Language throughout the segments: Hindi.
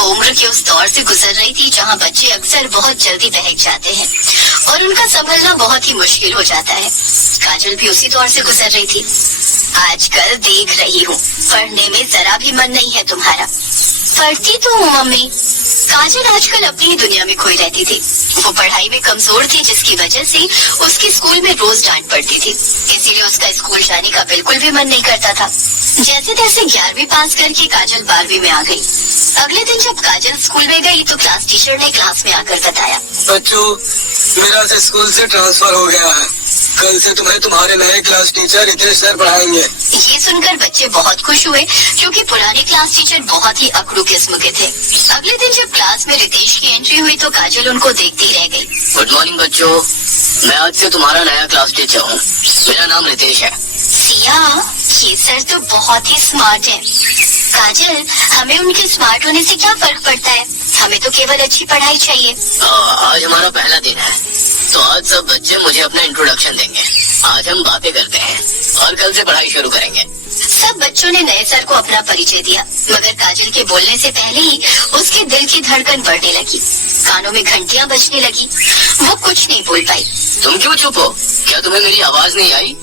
वो उम्र के उस दौर से गुजर रही थी जहाँ बच्चे अक्सर बहुत जल्दी बहक जाते हैं और उनका संभलना बहुत ही मुश्किल हो जाता है। काजल भी उसी दौर से गुजर रही थी। आजकल देख रही हूँ पढ़ने में जरा भी मन नहीं है तुम्हारा। पढ़ती तो हूँ मम्मी। काजल आजकल अपनी ही दुनिया में खोई रहती थी। वो पढ़ाई में कमजोर थी जिसकी वजह से उसके स्कूल में रोज डांट पड़ती थी, इसीलिए उसका स्कूल जाने का बिल्कुल भी मन नहीं करता था। जैसे तैसे 11वीं पास करके काजल 12वीं में आ गई। अगले दिन जब काजल स्कूल में गई तो क्लास टीचर ने क्लास में आकर बताया, बच्चों मेरा स्कूल से ट्रांसफर हो गया है। कल से तुम्हें तुम्हारे नए क्लास टीचर रितेश सर पढ़ाएंगे। ये सुनकर बच्चे बहुत खुश हुए क्योंकि पुराने क्लास टीचर बहुत ही अकड़ू किस्म के थे। अगले दिन जब क्लास में रितेश की एंट्री हुई तो काजल उनको देखती रह गई। गुड मॉर्निंग बच्चों, मैं आज से तुम्हारा नया क्लास टीचर हूँ। मेरा नाम रितेश है। सिया, ये सर तो बहुत ही स्मार्ट है। काजल, हमें उनके स्मार्ट होने से क्या फर्क पड़ता है? हमें तो केवल अच्छी पढ़ाई चाहिए। आज हमारा पहला दिन है तो आज सब बच्चे मुझे अपना इंट्रोडक्शन देंगे। आज हम बातें करते हैं और कल से पढ़ाई शुरू करेंगे। सब बच्चों ने नए सर को अपना परिचय दिया, मगर काजल के बोलने से पहले ही उसके दिल की धड़कन बढ़ने लगी, कानों में घंटियां बजने लगी। वो कुछ नहीं बोल पाई। तुम क्यों चुप हो? क्या तुम्हें मेरी आवाज नहीं आई?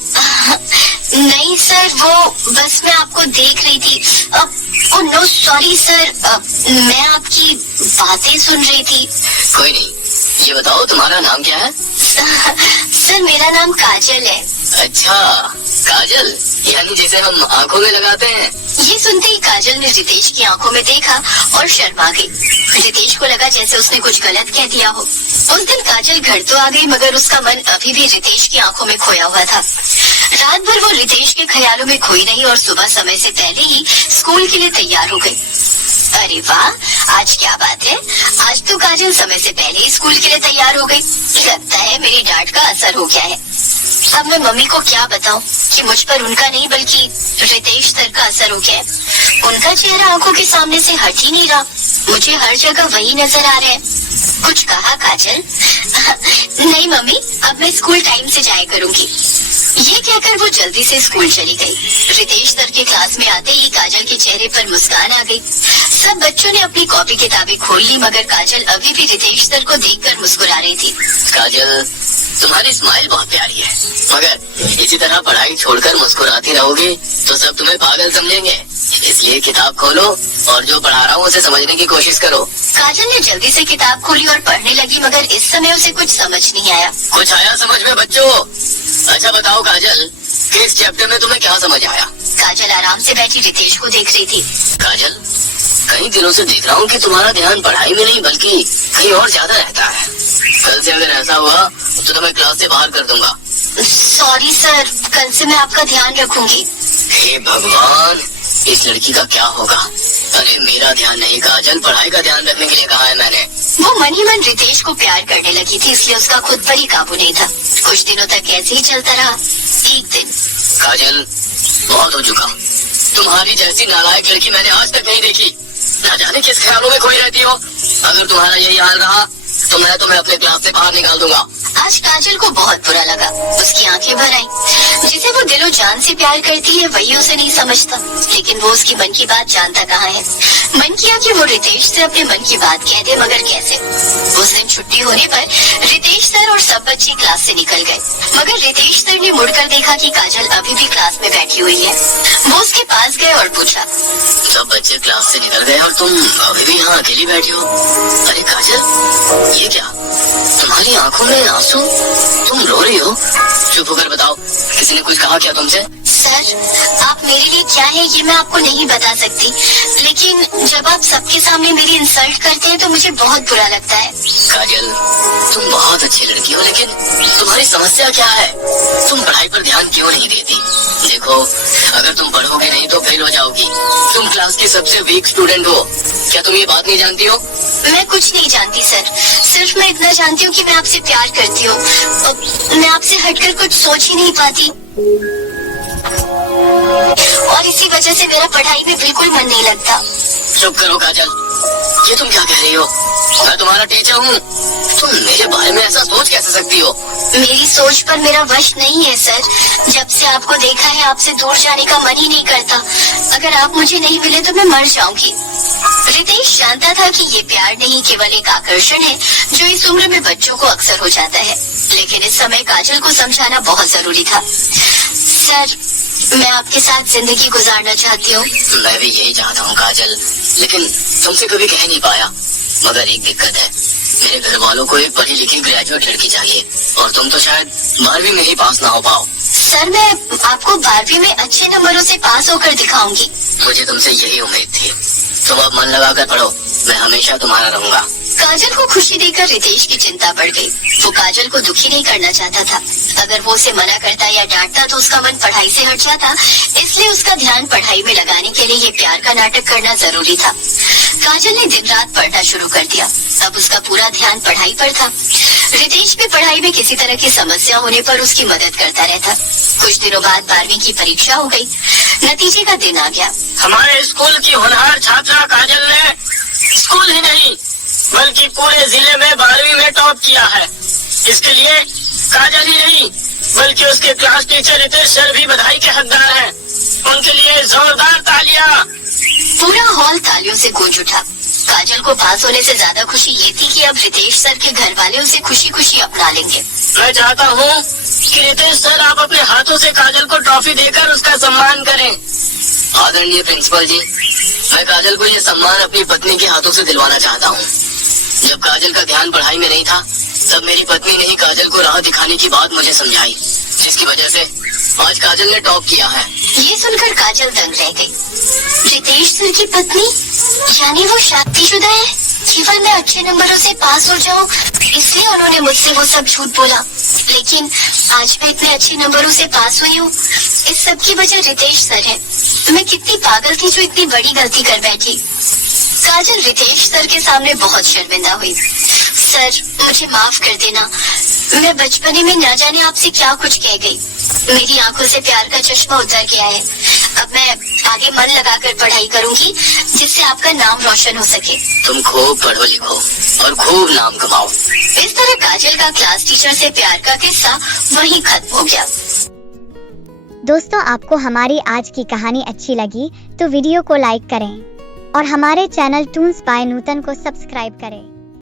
नहीं सर, वो बस मैं आपको देख रही थी। नो सॉरी सर, मैं आपकी बातें सुन रही थी। कोई नहीं, ये बताओ तुम्हारा नाम क्या है? सर मेरा नाम काजल है। अच्छा काजल, यानी जैसे हम आंखों में लगाते हैं। ये सुनते ही काजल ने रितेश की आंखों में देखा और शर्मा गई। रितेश को लगा जैसे उसने कुछ गलत कह दिया हो। उस दिन काजल घर तो आ गई मगर उसका मन अभी भी रितेश की आंखों में खोया हुआ था। रात भर वो रितेश के ख्यालों में खोई रही और सुबह समय से पहले ही स्कूल के लिए तैयार हो गई। अरे वाह, आज क्या बात है, आज तो काजल समय से पहले ही स्कूल के लिए तैयार हो गई। लगता है मेरी डांट का असर हो गया है। अब मैं मम्मी को क्या बताऊं कि मुझ पर उनका नहीं बल्कि रितेश सर का असर हो गया है। उनका चेहरा आंखों के सामने से हट ही नहीं रहा, मुझे हर जगह वही नजर आ रहा है। कुछ कहा काजल? नहीं मम्मी, अब मैं स्कूल टाइम से जाया करूंगी। ये कहकर वो जल्दी से स्कूल चली गई। रितेश सर के क्लास में आते ही काजल के चेहरे पर मुस्कान आ गई। सब बच्चों ने अपनी कॉपी किताबें खोल ली मगर काजल अभी भी रितेश सर को देखकर मुस्कुरा रही थी। काजल, तुम्हारी स्माइल बहुत प्यारी है, मगर इसी तरह पढ़ाई छोड़कर मुस्कुराती रहोगे तो सब तुम्हें पागल समझेंगे। इसलिए किताब खोलो और जो पढ़ा रहा हूँ उसे समझने की कोशिश करो। काजल ने जल्दी से किताब खोली और पढ़ने लगी मगर इस समय उसे कुछ समझ नहीं आया। कुछ आया समझ में बच्चों? अच्छा बताओ काजल, कि इस चैप्टर में तुम्हें क्या समझ आया? काजल आराम से बैठी रितेश को देख रही थी। काजल, कई दिनों से देख रहा हूँ कि तुम्हारा ध्यान पढ़ाई में नहीं बल्कि कहीं और ज्यादा रहता है। कल से अगर ऐसा हुआ तो तुम्हें क्लास से बाहर कर दूंगा। सॉरी सर, कल से मैं आपका ध्यान रखूंगी। हे भगवान, इस लड़की का क्या होगा? अरे मेरा ध्यान नहीं काजल, पढ़ाई का ध्यान रखने के लिए कहा है मैंने। वो मन ही मन रितेश को प्यार करने लगी थी इसलिए उसका खुद पर ही काबू नहीं था। कुछ दिनों तक ऐसे ही चलता रहा। एक दिन, काजल बहुत हो चुका, तुम्हारी जैसी नालायक लड़की मैंने आज तक नहीं देखी। ना जाने किस ख्यालों में खोई रहती हो। अगर तुम्हारा यही हाल रहा तो मैं तुम्हें अपने क्लास से बाहर निकाल दूंगा। आज काजल को बहुत बुरा लगा, उसकी आंखें भर आईं। जिसे वो दिलो जान से प्यार करती है वही उसे नहीं समझता, लेकिन वो उसकी मन की बात जानता कहाँ है। मन किया कि वो रितेश से अपने मन की बात कह दे मगर कैसे। उस दिन छुट्टी होने पर रितेश सर और सब बच्चे क्लास से निकल गए मगर रितेश सर ने मुड़कर देखा कि काजल अभी भी क्लास में बैठी हुई है। वो उसके पास गए और पूछा, सब बच्चे क्लास से निकल गए और तुम अभी भी यहाँ अकेली बैठी हो? अरे काजल, ये क्या, तुम्हारी आंखों में आंसू, तुम रो रही हो? चुप होकर बताओ, किसी ने कुछ कहा क्या तुमसे? सर, आप मेरे लिए क्या है ये मैं आपको नहीं बता सकती, लेकिन जब आप सबके सामने मेरी इंसल्ट करते हैं तो मुझे बहुत बुरा लगता है। काजल, तुम बहुत अच्छी लड़की हो, लेकिन तुम्हारी समस्या क्या है? तुम पढ़ाई पर ध्यान क्यों नहीं देती? देखो, अगर तुम पढ़ोगे नहीं तो फेल हो जाओगी। तुम क्लास की सबसे वीक स्टूडेंट हो, क्या तुम ये बात नहीं जानती हो? मैं कुछ नहीं जानती सर, सिर्फ मैं इतना जानती हूँ कि मैं आपसे प्यार करती हूँ। मैं आपसे हटकर कुछ सोच ही नहीं पाती और इसी वजह से मेरा पढ़ाई में बिल्कुल मन नहीं लगता। चुप करो काजल, ये तुम क्या कह रही हो? मैं तुम्हारा टीचर हूँ, तुम मेरे बारे में ऐसा सोच कैसे सकती हो? मेरी सोच पर मेरा वश नहीं है सर। जब से आपको देखा है आपसे दूर जाने का मन ही नहीं करता। अगर आप मुझे नहीं मिले तो मैं मर जाऊंगी। रितेश जानता था कि ये प्यार नहीं केवल एक आकर्षण है जो इस उम्र में बच्चों को अक्सर हो जाता है, लेकिन इस समय काजल को समझाना बहुत जरूरी था। सर, मैं आपके साथ जिंदगी गुजारना चाहती हूँ। मैं भी यही चाहता हूँ काजल, लेकिन तुमसे कभी कह नहीं पाया। मगर एक दिक्कत है, मेरे घर वालों को एक पढ़ी लिखी ग्रेजुएट लड़की चाहिए और तुम तो शायद 12वीं में ही पास ना हो पाओ। सर, मैं आपको 12वीं में अच्छे नंबरों से पास होकर दिखाऊंगी। मुझे तुमसे यही उम्मीद थी। तुम अब मन लगाकर पढ़ो, मैं हमेशा तुम्हारा रहूंगा। काजल को खुशी देकर रितेश की चिंता बढ़ गई। वो काजल को दुखी नहीं करना चाहता था। अगर वो उसे मना करता या डांटता तो उसका मन पढ़ाई से हट जाता, इसलिए उसका ध्यान पढ़ाई में लगाने के लिए ये प्यार का नाटक करना जरूरी था। काजल ने दिन रात पढ़ना शुरू कर दिया। अब उसका पूरा ध्यान पढ़ाई पर था। रितेश भी पढ़ाई में किसी तरह की समस्या होने पर उसकी मदद करता रहता। कुछ दिनों बाद 12वीं की परीक्षा हो गई। नतीजे का दिन आ गया। हमारे स्कूल की होनहार छात्रा काजल ने स्कूल ही नहीं बल्कि पूरे जिले में 12वीं में टॉप किया है। इसके लिए काजल ही नहीं बल्कि उसके क्लास टीचर रितेश सर भी बधाई के हकदार हैं। उनके लिए जोरदार तालियां। पूरा हॉल तालियों से गूंज उठा। काजल को पास होने से ज्यादा खुशी ये थी कि अब रितेश सर के घर वाले उसे खुशी खुशी अपना लेंगे। मैं चाहता हूँ कि रितेश सर आप अपने हाथों से काजल को ट्रॉफी देकर उसका सम्मान करें। आदरणीय प्रिंसिपल जी, मैं काजल को ये सम्मान अपनी पत्नी के हाथों से दिलवाना चाहता हूँ। जब काजल का ध्यान पढ़ाई में नहीं था, तब मेरी पत्नी ने ही काजल को राह दिखाने की बात मुझे समझाई, जिसकी वजह से आज काजल ने टॉप किया है। ये सुनकर काजल दंग रह गई। रितेश सर की पत्नी, यानी वो शादीशुदा है? केवल मैं अच्छे नंबरों से पास हो जाऊं इसलिए उन्होंने मुझसे वो सब झूठ बोला। लेकिन आज मैं इतने अच्छे नंबरों से पास हुई हूँ, इस सब की वजह रितेश सर है। मैं कितनी पागल थी जो इतनी बड़ी गलती कर बैठी। काजल रितेश सर के सामने बहुत शर्मिंदा हुई। सर, मुझे माफ कर देना। मैं बचपने में ना जाने आपसे क्या कुछ कह गई। मेरी आंखों से प्यार का चश्मा उतर गया है। अब मैं आगे मन लगाकर पढ़ाई करूंगी, जिससे आपका नाम रोशन हो सके। तुम खूब पढ़ो लिखो और खूब नाम कमाओ। इस तरह काजल का क्लास टीचर से प्यार का किस्सा वहीं खत्म हो गया। दोस्तों, आपको हमारी आज की कहानी अच्छी लगी तो वीडियो को लाइक करें और हमारे चैनल टून्स बाय नूतन को सब्सक्राइब करें।